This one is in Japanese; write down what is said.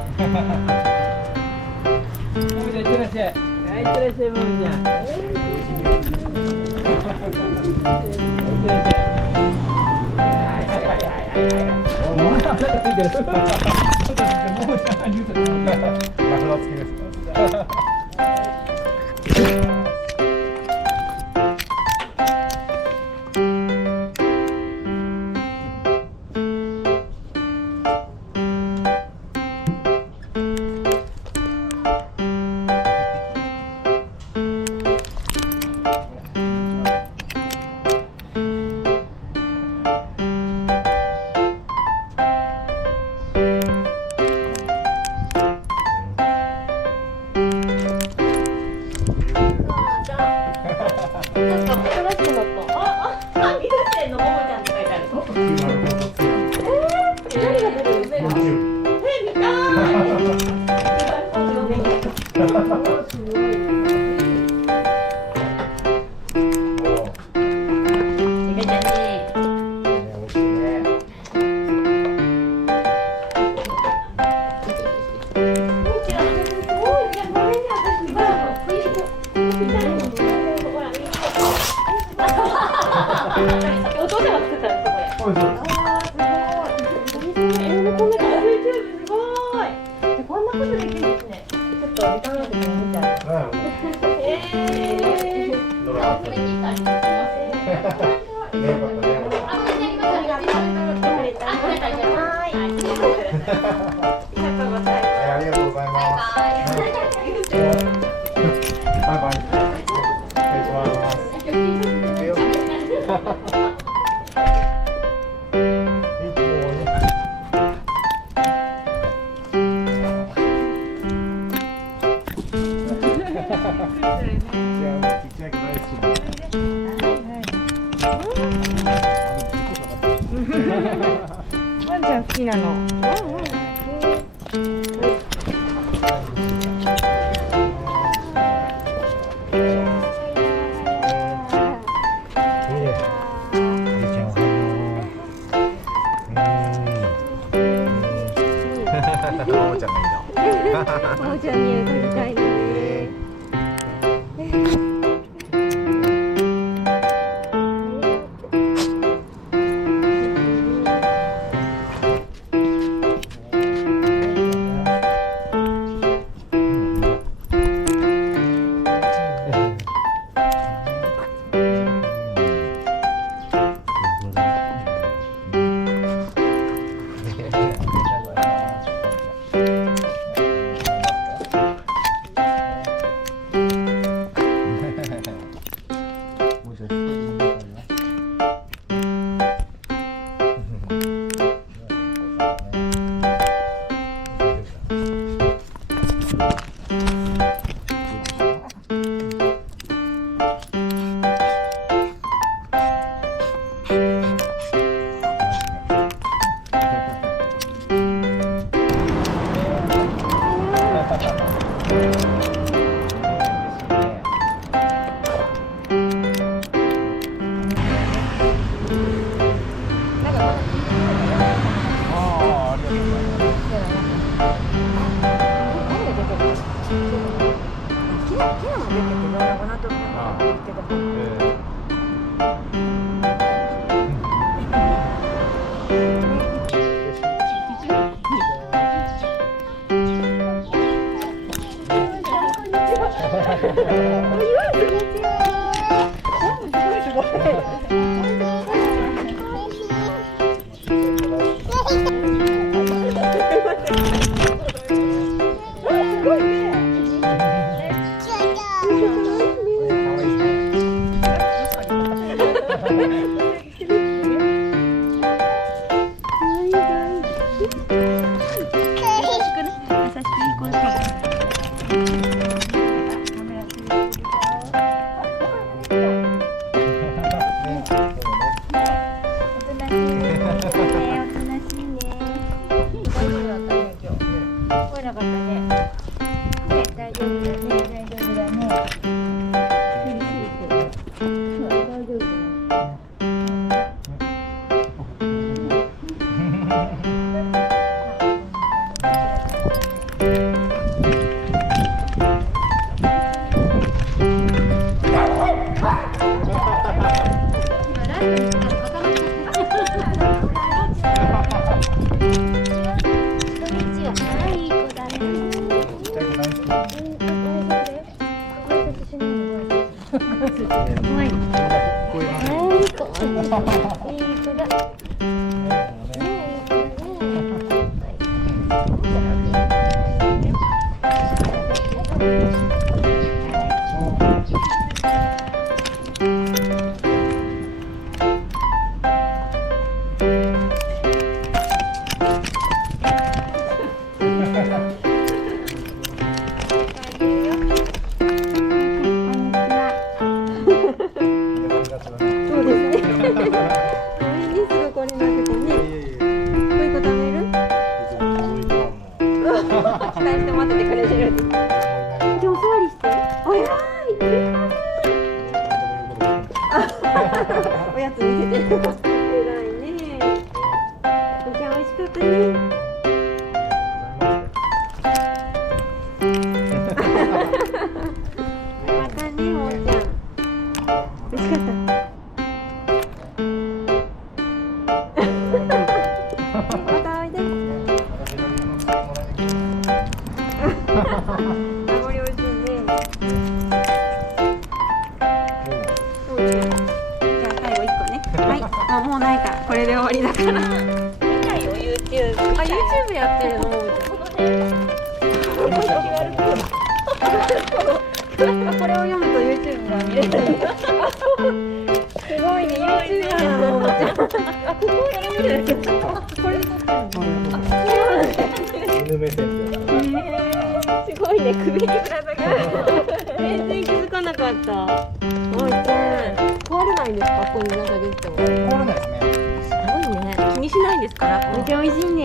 もちゃんいってらっしゃい。はい、いってらっしゃい、ももちゃん。ももちゃんなんかついてる。ももちゃん何言うてる。ラフラ付きですか。竜泉のももちゃんって書いてある。何が出るの？見たお父さんが作ったんですか、これ。こんなことできるんですね。ちょっと時間があると見ちゃう。ドラマ撮りに行ったりしますね。ありがとうございます。バイバイ。ワンちゃん好きなの。ももちゃんがいいの。ももちゃんに撮りたいのね。はい。こういういい子。いい子だ。そうですね。ごめんね、すぐこれなくてね。こういう子食べる？期待して待っててくれてるんです。じゃあお座りして。お偉い。おやつ見せて。偉いね。おちゃん美味しかったね。またね、おちゃん。美味しかった。またおいで。名残美味しいね。じゃあ最後1個ね。はい。もうないから。これで終わりだから。見たよ YouTube。あ、YouTube やってるの。これを読むと YouTube が見れる。すごいね、YouTuber なの。あ、ここ見る。これ撮ってるの。犬目線すごいね、首にぶら下がる。全然気づかなかった。おいちゃん、壊れないんですか？ここに中出てても。壊れないですね。すごいね。気にしないんですから。おいちゃん美味しいね。